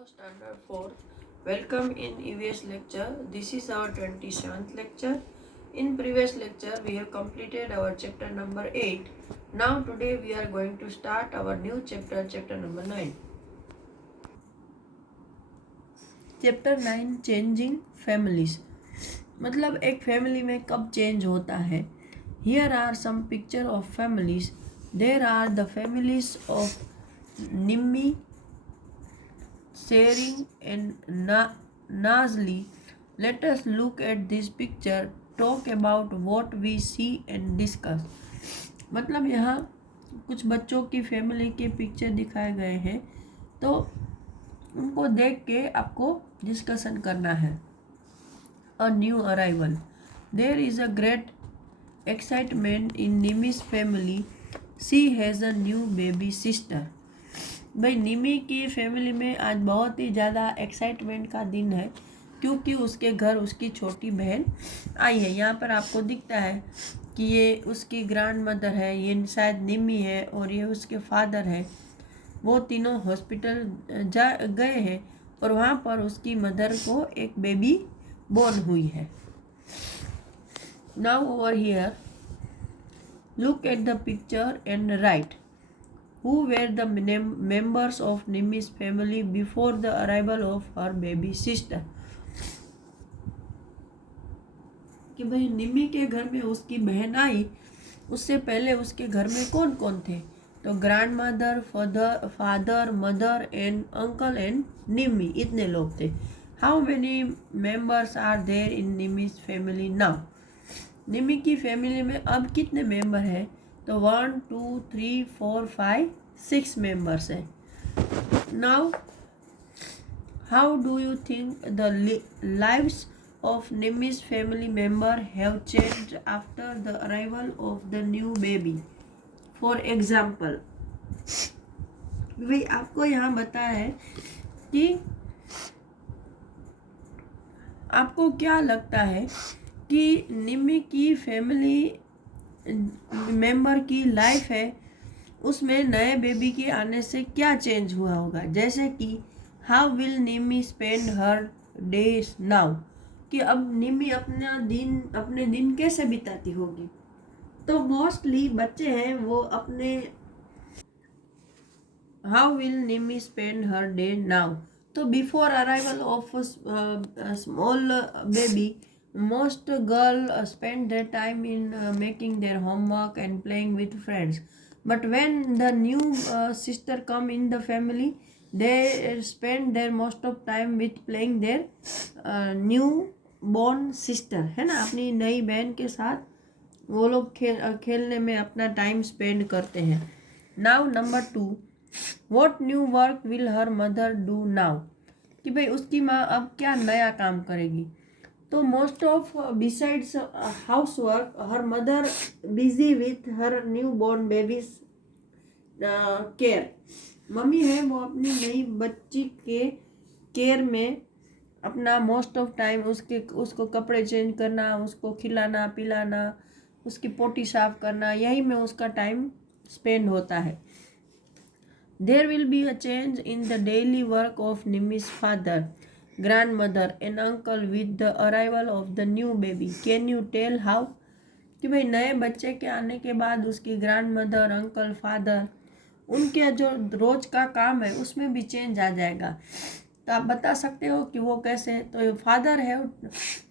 Standard 4. Welcome in EVS lecture. This is our 27th lecture. In previous lecture we have completed our chapter number 8. Now today we are going to start our new chapter number 9. Chapter 9 changing families, मतलब एक family में कब change होता है. Here are some picture of families. There are the families of Nimmi, Sharing and Nazli. Let us look at this picture, talk about what we see and discuss. मतलब यहाँ कुछ बच्चों की फैमिली के पिक्चर दिखाए गए हैं, तो उनको देख के आपको डिस्कशन करना है. A new arrival. There is a great excitement in Nimi's family. She has a new baby sister. भाई निमी की फैमिली में आज बहुत ही ज़्यादा एक्साइटमेंट का दिन है, क्योंकि उसके घर उसकी छोटी बहन आई है. यहाँ पर आपको दिखता है कि ये उसकी ग्रैंड मदर है, ये शायद निमी है और ये उसके फादर है. वो तीनों हॉस्पिटल जा गए हैं और वहाँ पर उसकी मदर को एक बेबी बोर्न हुई है. Now over here look at the picture and right. Who were the members of Nimi's family before the arrival of her baby sister? कि भाई निमी के घर में उसकी बहन आई, उससे पहले उसके घर में कौन कौन थे. तो grandmother, father, mother and uncle and Nimi, इतने लोग थे. How many members are there in Nimi's family now. Nimi की फैमिली में अब कितने मेंबर हैं. तो 1 2 3 4 5 6 मेंबर्स हैं. Now how do you think the lives of Nimi's family member have changed after the arrival of the new baby. For example, भाई आपको यहाँ बताया है कि आपको क्या लगता है कि निमी की फैमिली मेंबर की लाइफ है, उसमें नए बेबी के आने से क्या चेंज हुआ होगा. जैसे कि how will Nimi spend her days now, कि अब निमी अपने दिन कैसे बिताती होगी. तो मोस्टली बच्चे हैं वो अपने how will Nimi spend her day now. तो before arrival of small baby, most girl spend their time in making their homework and playing with friends. But when the new sister come in the family, they spend their most of time with playing their new born sister, है ना. अपनी नई बहन के साथ वो लोग खेलने में अपना टाइम स्पेंड करते हैं. Now number 2, what new work will her mother do now. कि भाई उसकी माँ अब क्या नया काम करेगी. तो most of besides house work, her mother busy with her new born babies care. Mummy है वो अपनी नई बच्ची के केयर में अपना मोस्ट ऑफ टाइम उसको कपड़े चेंज करना, उसको खिलाना पिलाना, उसकी पोटी साफ करना, यही में उसका टाइम स्पेंड होता है. There will be a change in the daily work of Nimi's father, grandmother and uncle with the arrival of the new baby. Can you tell how? कि भाई नए बच्चे के आने के बाद उसकी ग्रैंड मदर, अंकल, फादर, उनके जो रोज का काम है उसमें भी चेंज आ जाएगा. तो आप बता सकते हो कि वो कैसे. तो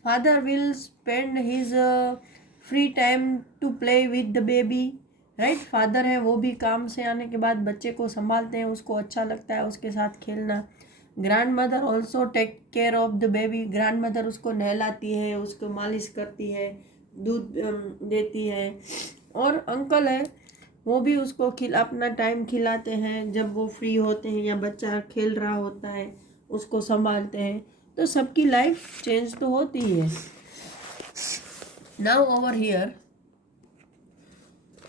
father will spend his free time to play with the baby, right. Father है वो भी काम से आने के बाद बच्चे को संभालते हैं, उसको अच्छा लगता है उसके साथ खेलना. Grandmother also take care of the baby. Grandmother उसको नहलाती है, उसको मालिश करती है, दूध देती है. और अंकल है वो भी उसको अपना टाइम खिलाते हैं, जब वो फ्री होते हैं या बच्चा खेल रहा होता है उसको संभालते हैं. तो सबकी लाइफ चेंज तो होती ही है. Now over here,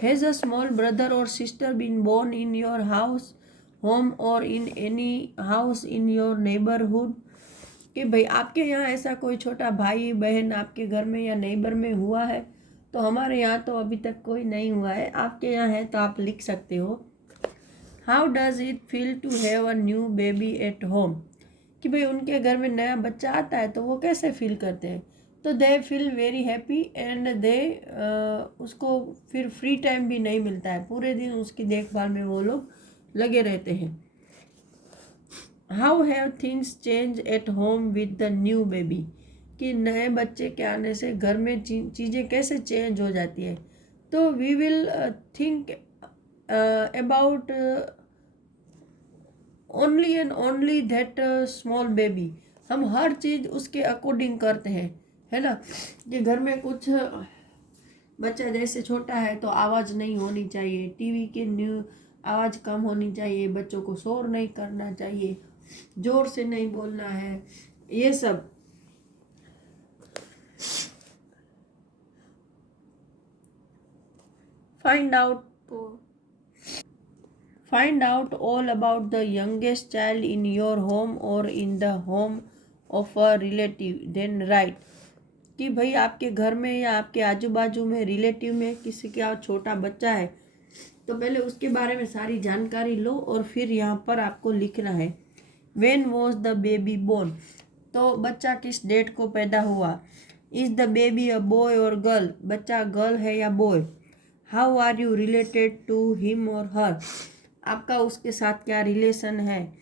has a small brother और sister been born in your house, home और in any house in your neighbourhood. कि भाई आपके यहाँ ऐसा कोई छोटा भाई बहन आपके घर में या नेबर में हुआ है. तो हमारे यहाँ तो अभी तक कोई नहीं हुआ है. आपके यहाँ है तो आप लिख सकते हो. How does it feel to have a new baby at home. कि भाई उनके घर में नया बच्चा आता है तो वो कैसे फील करते हैं। तो they feel very happy and they उसको फिर फ्री टाइम भी नहीं मिलता है, पूरे दिन उसकी देखभाल में वो लोग लगे रहते हैं। How have things change at home with the new baby, कि नए बच्चे के आने से घर में चीज़ें कैसे चेंज हो जाती है। तो we will think about only and only that small baby. हम हर चीज़ उसके अकॉर्डिंग करते हैं, है ना। कि घर में कुछ बच्चा जैसे छोटा है तो आवाज़ नहीं होनी चाहिए, टीवी की न्यू आवाज़ कम होनी चाहिए, बच्चों को शोर नहीं करना चाहिए, जोर से नहीं बोलना है, ये सब। Find out Find out all about the youngest child in your home or in the home of a relative. Then write कि भाई आपके घर में या आपके आजू बाजू में रिलेटिव में किसी का छोटा बच्चा है, तो पहले उसके बारे में सारी जानकारी लो और फिर यहाँ पर आपको लिखना है When was the baby born? तो बच्चा किस डेट को पैदा हुआ। Is the baby a boy or girl? बच्चा गर्ल है या boy. How are you related to him or her? आपका उसके साथ क्या रिलेशन है।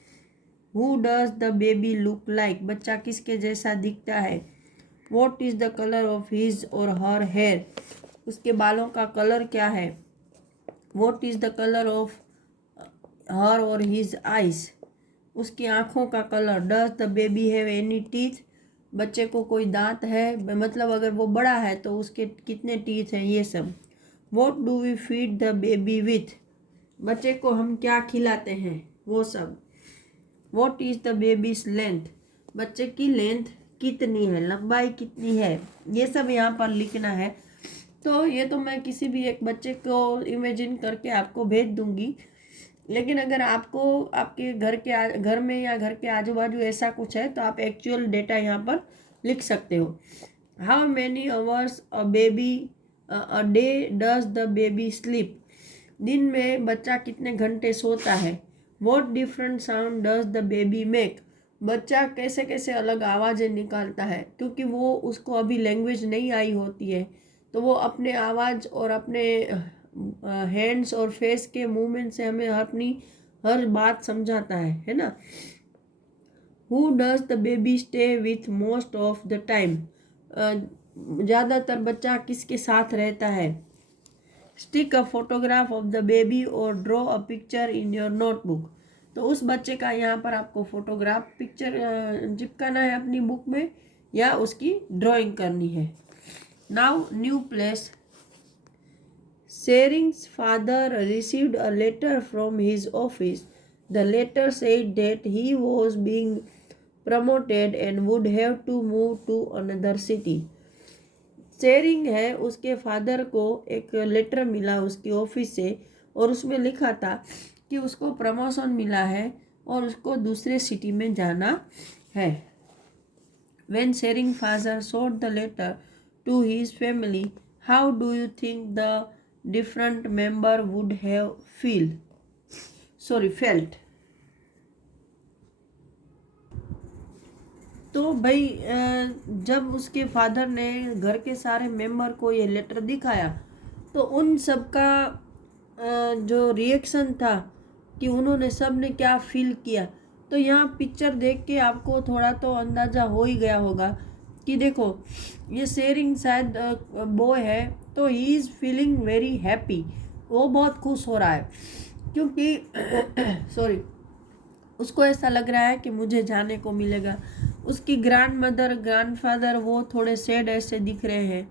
Who does the baby look like? बच्चा किसके जैसा दिखता है। What is the color of his or her hair? उसके बालों का कलर क्या है। What is the color of her or his eyes? उसकी आँखों का colour. Does the baby have any teeth? बच्चे को कोई दांत है, मतलब अगर वो बड़ा है तो उसके कितने टीथ हैं, ये सब। What do we feed the baby with? बच्चे को हम क्या खिलाते हैं, वो सब। What is the baby's length? बच्चे की लेंथ कितनी है, लंबाई कितनी है, ये सब यहाँ पर लिखना है। तो ये तो मैं किसी भी एक बच्चे को इमेजिन करके आपको भेज दूंगी, लेकिन अगर आपको आपके घर में या घर के आजू बाजू ऐसा कुछ है तो आप एक्चुअल डेटा यहाँ पर लिख सकते हो। How many hours a day does the baby sleep? दिन में बच्चा कितने घंटे सोता है। What different sound does the baby make? बच्चा कैसे कैसे अलग आवाज़ें निकालता है, क्योंकि वो उसको अभी लैंग्वेज नहीं आई होती है, तो वो अपने आवाज़ और अपने हैंड्स और फेस के मूवमेंट से हमें अपनी हर बात समझाता है ना। Who does the baby stay with most of the time? ज़्यादातर बच्चा किसके साथ रहता है। Stick a photograph of the baby और draw a picture in your notebook. तो उस बच्चे का यहाँ पर आपको फोटोग्राफ पिक्चर चिपकाना है अपनी बुक में या उसकी ड्राइंग करनी है। Now new place. Sering's father received a letter from his office. The letter said that he was being promoted and would have to move to another city. Sharing है, उसके father को एक लेटर मिला उसकी ऑफिस से और उसमें लिखा था कि उसको प्रमोशन मिला है और उसको दूसरे सिटी में जाना है। When Sharing father showed the letter to his family, how do you think the different member would have felt? तो भाई जब उसके फादर ने घर के सारे मेंबर को ये लेटर दिखाया तो उन सब का जो रिएक्शन था कि उन्होंने सब ने क्या फील किया। तो यहाँ पिक्चर देख के आपको थोड़ा तो अंदाज़ा हो ही गया होगा कि देखो ये शेरिंग शायद बॉय है, तो he is feeling very happy, वो बहुत खुश हो रहा है क्योंकि सॉरी उसको ऐसा लग रहा है कि मुझे जाने को मिलेगा। उसकी ग्रैंड मदर ग्रैंड फादर वो थोड़े सैड ऐसे दिख रहे हैं।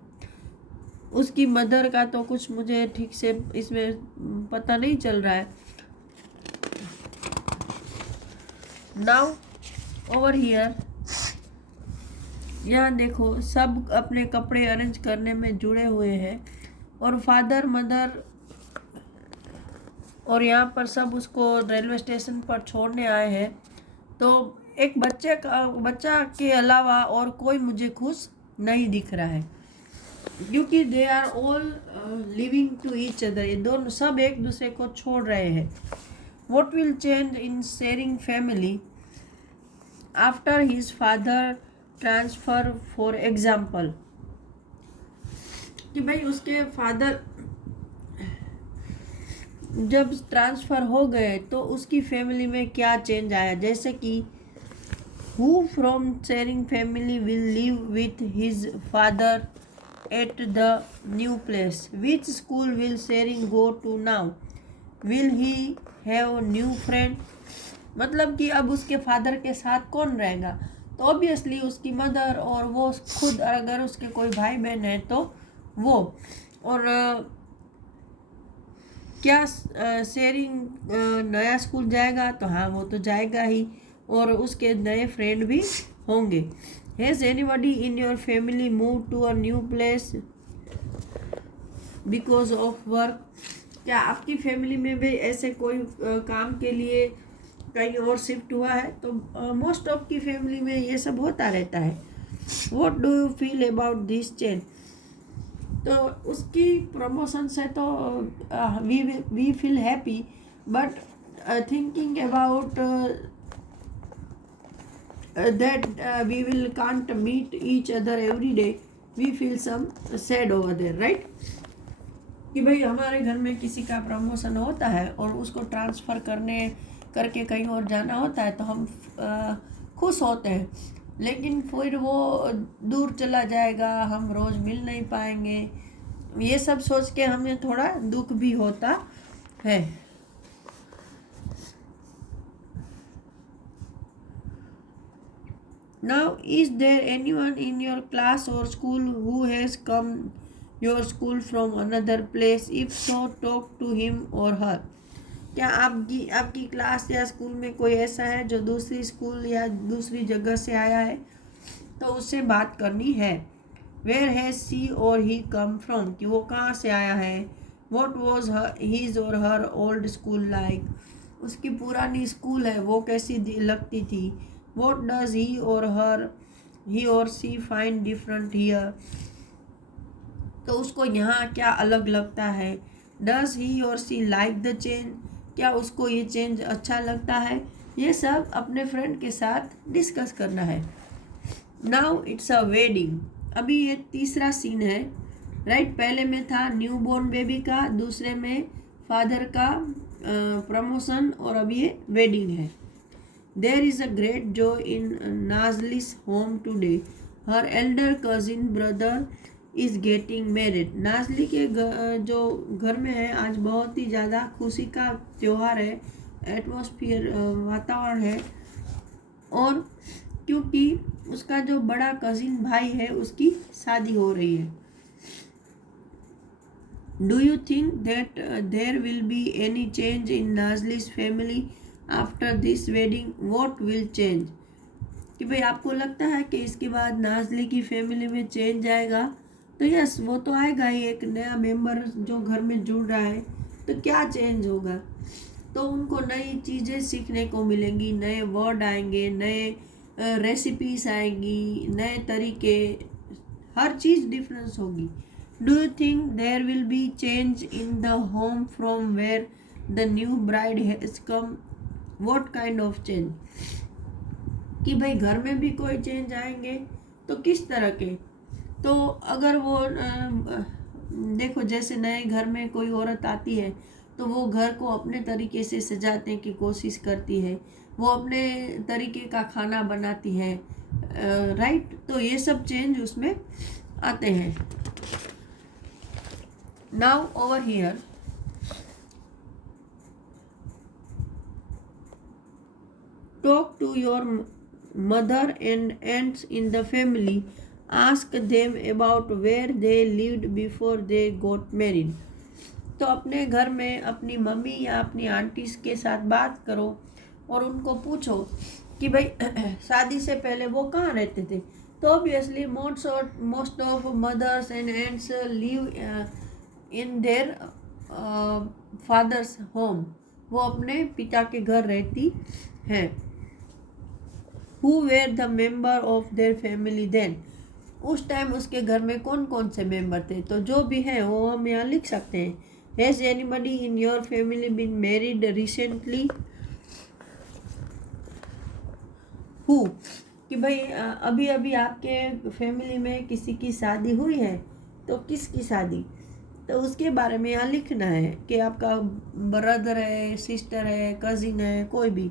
उसकी मदर का तो कुछ मुझे ठीक से इसमें पता नहीं चल रहा है। नाउ ओवर हियर, यहाँ देखो सब अपने कपड़े अरेंज करने में जुड़े हुए हैं और फादर मदर और यहाँ पर सब उसको रेलवे स्टेशन पर छोड़ने आए हैं। तो एक बच्चा के अलावा और कोई मुझे खुश नहीं दिख रहा है क्योंकि they are all living to each other, ये दोनों सब एक दूसरे को छोड़ रहे हैं। What will change in Sharing family? After his father transfer, for example, कि भाई उसके फादर जब ट्रांसफ़र हो गए तो उसकी फैमिली में क्या चेंज आया। जैसे कि who from Sharing family will live with his father at the new place, which school will Sharing go to now, will he have new friend. मतलब कि अब उसके फादर के साथ कौन रहेगा, तो ऑब्वियसली उसकी मदर, और वो खुद अगर उसके कोई भाई बहन है तो वो। और क्या शेयरिंग नया स्कूल जाएगा, तो हाँ वो तो जाएगा ही, और उसके नए फ्रेंड भी होंगे। Has anybody in your family move to a new place because of work. क्या आपकी फैमिली में भी ऐसे कोई काम के लिए कहीं और शिफ्ट हुआ है, तो मोस्ट ऑफ की फैमिली में ये सब होता रहता है। What do you feel about this change. तो उसकी प्रमोशन से तो we feel happy, but thinking about that we will can't meet each other every day, we feel some sad over there, right? कि भाई हमारे घर में किसी का प्रमोशन होता है और उसको ट्रांसफ़र करके कहीं और जाना होता है, तो हम खुश होते हैं, लेकिन फिर वो दूर चला जाएगा, हम रोज़ मिल नहीं पाएंगे, ये सब सोच के हमें थोड़ा दुख भी होता है। Now, is there anyone in your class or school who has come your school from another place? If so, talk to him or her. क्या आपकी क्लास या स्कूल में कोई ऐसा है जो दूसरी स्कूल या दूसरी जगह से आया है, तो उससे बात करनी है। Where has she or he come from, कि वो कहाँ से आया है। What was his or her old school like, उसकी पुरानी स्कूल है वो कैसी लगती थी। What does he or she find different here, तो उसको यहाँ क्या अलग लगता है। Does he or she like the change, क्या उसको ये चेंज अच्छा लगता है। ये सब अपने फ्रेंड के साथ डिस्कस करना है। नाउ इट्स अ वेडिंग, अभी ये तीसरा सीन है, राइट। पहले में था न्यू बॉर्न बेबी का, दूसरे में फादर का प्रमोशन, और अभी ये वेडिंग है। There is a great joy in Nazli's home today. Her elder cousin brother is getting married. Nazli के जो घर में है आज बहुत ही ज़्यादा खुशी का त्यौहार है, एटमॉस्फियर वातावरण है, और क्योंकि उसका जो बड़ा कजिन भाई है उसकी शादी हो रही है। Do you think that there will be any change in Nazli's family after this wedding, what will change, कि भाई आपको लगता है कि इसके बाद नाजली की फैमिली में चेंज आएगा, तो यस वो तो आएगा ही, एक नया मेंबर जो घर में जुड़ रहा है, तो क्या चेंज होगा, तो उनको नई चीज़ें सीखने को मिलेंगी, नए वर्ड आएंगे, नए रेसिपीज आएंगी, नए तरीके, हर चीज़ डिफरेंस होगी। Do you think there will be change in the home from where the new bride has come, what kind of change, कि भाई घर में भी कोई चेंज आएंगे तो किस तरह के। तो अगर वो देखो जैसे नए घर में कोई औरत आती है तो वो घर को अपने तरीके से सजाने की कोशिश करती है, वो अपने तरीके का खाना बनाती है, राइट। तो ये सब चेंज उसमें आते हैं। Now over here, talk to your mother and aunts in the family, ask them about where they lived before they got married। तो अपने घर में अपनी मम्मी या अपनी आंटीज के साथ बात करो और उनको पूछो कि भाई शादी से पहले वो कहाँ रहते थे। तो obviously most of mothers and aunts live in their fathers home, वो अपने पिता के घर रहती हैं। Who were the member of their family then, उस टाइम उसके घर में कौन कौन से मेंबर थे, तो जो भी है वो हम यहाँ लिख सकते हैं। Has anybody in your family been married recently? Who, कि भाई अभी अभी आपके फैमिली में किसी की शादी हुई है, तो किसकी शादी, तो उसके बारे में यहाँ लिखना है कि आपका ब्रदर है, सिस्टर है, कजिन है, कोई भी।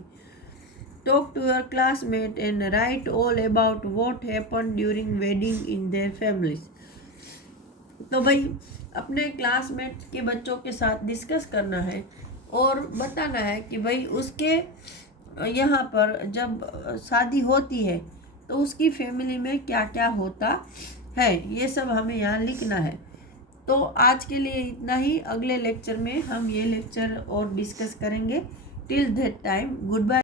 Talk to your classmate and write all about what happen during wedding in their families. तो भाई अपने क्लासमेट के बच्चों के साथ डिस्कस करना है और बताना है कि भाई उसके यहाँ पर जब शादी होती है तो उसकी फैमिली में क्या क्या होता है, ये सब हमें यहाँ लिखना है। तो आज के लिए इतना ही, अगले लेक्चर में हम ये लेक्चर और डिस्कस करेंगे। Till that time, good bye.